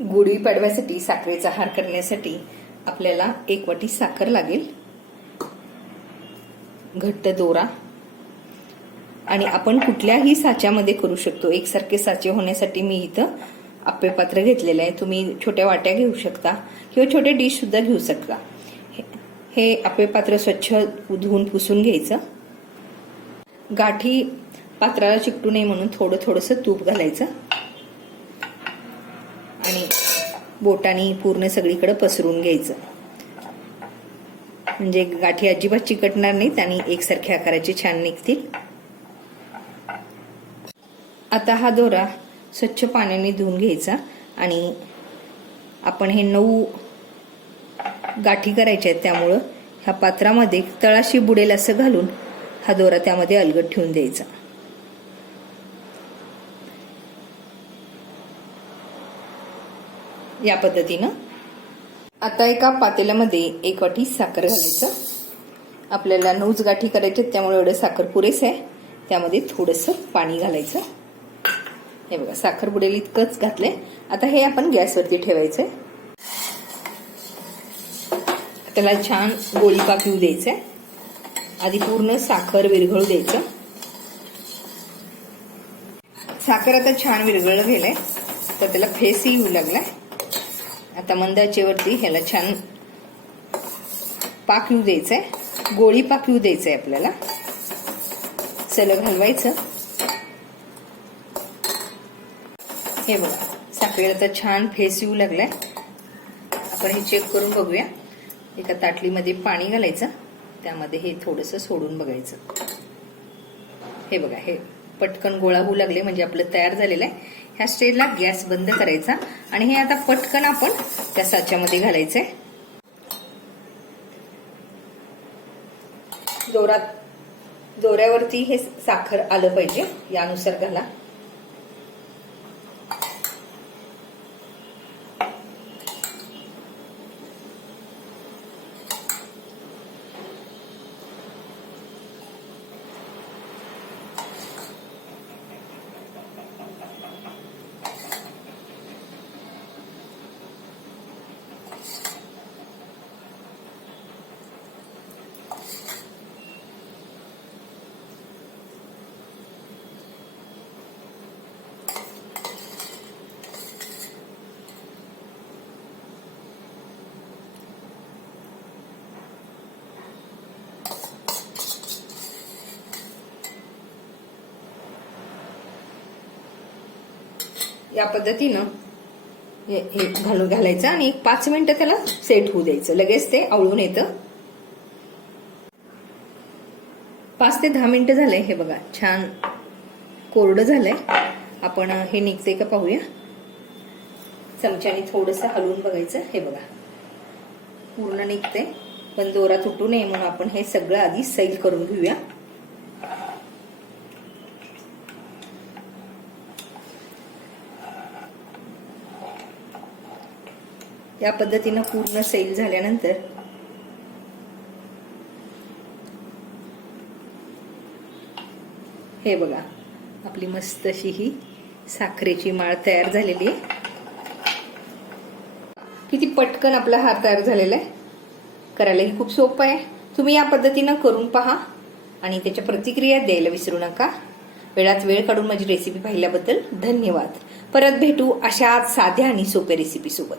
गुढीपाडव्यासाठी साखरेचा हार करण्यासाठी आपल्याला एक वाटी साखर लागेल. घट्ट दोरा. आणि आपण कुठल्याही साच्यामध्ये करू शकतो. एकसारखे साचे होण्यासाठी मी इथं आप्पे पात्र घेतलेलं आहे. तुम्ही छोट्या वाट्या घेऊ शकता किंवा छोटे डिश सुद्धा घेऊ शकता. हे- हे आप्पे पात्र स्वच्छ धुवून पुसून घ्यायचं. गाठी पात्राला चिकटू नये म्हणून थोडं थोडंसं तूप घालायचं. आणि बोटानी पूर्ण सगळीकडे पसरून घ्यायचं. म्हणजे गाठी अजिबात चिकटणार नाहीत आणि एकसारख्या आकाराचे छान निघतील. आता हा दोरा स्वच्छ पाण्याने धुवून घ्यायचा आणि आपण हे नऊ गाठी करायच्या आहेत त्यामुळं ह्या पात्रामध्ये तळाशी बुडेल असं घालून हा दोरा त्यामध्ये अलगट ठेवून द्यायचा. या पद्धतीनं. आता एका पातेल्यामध्ये एक वाटी साखर घालायचं. आपल्याला नऊच गाठी करायचे त्यामुळे एवढं साखर पुरेस आहे. त्यामध्ये थोडंसं पाणी घालायचं. हे बघा साखर बुडेल इतकंच घातलंय. आता हे आपण गॅसवरती ठेवायचंय. त्याला छान गोळी पाक येऊ द्यायचंय. आधी पूर्ण साखर विरघळू द्यायचं. साखर आता छान विरघळलं गेलंय. तर त्याला फेसही येऊ लागलाय. आता मंदाचेवरती ह्याला छान पाक येऊ द्यायचंय. गोळी पाक येऊ द्यायचंय आपल्याला. सलग हलवायचं. हे बघा साखरेला तर छान फेस येऊ लागलाय. आपण हे चेक करून बघूया. एका ताटलीमध्ये पाणी घालायचं. त्यामध्ये हे थोडंसं सोडून बघायचं. हे बघा हे पटकन गोळा होऊ लागले म्हणजे आपलं तयार झालेलं आहे. ह्या स्टेजला गॅस बंद करायचा आणि हे आता पटकन आपण त्या साच्यामध्ये घालायचंय. जोरात जोऱ्यावरती हे साखर आलं पाहिजे यानुसार घाला. या पद्धतीनं हे घालून घालायचं आणि एक पाच मिनिटं त्याला सेट होऊ द्यायचं. लगेच ते आवळून येतं. पाच ते दहा मिनिटं झालंय. हे बघा छान कोरडं झालंय. आपण हे निघते का पाहूया. चमच्याने थोडंसं हलवून बघायचं. हे बघा पूर्ण निघते पण दोरा तुटू नये म्हणून आपण हे सगळं आधी सैल करून घेऊया. या पद्धतीनं पूर्ण सैल झाल्यानंतर हे बघा आपली मस्त अशी ही साखरेची माळ तयार झालेली आहे. किती पटकन आपला हार तयार झालेला आहे. करायलाही खूप सोपं आहे. तुम्ही या पद्धतीनं करून पहा आणि त्याच्या प्रतिक्रिया द्यायला विसरू नका. वेळात वेळ काढून माझी रेसिपी पाहिल्याबद्दल धन्यवाद. परत भेटू अशाच साध्या आणि सोप्या रेसिपी सोबत.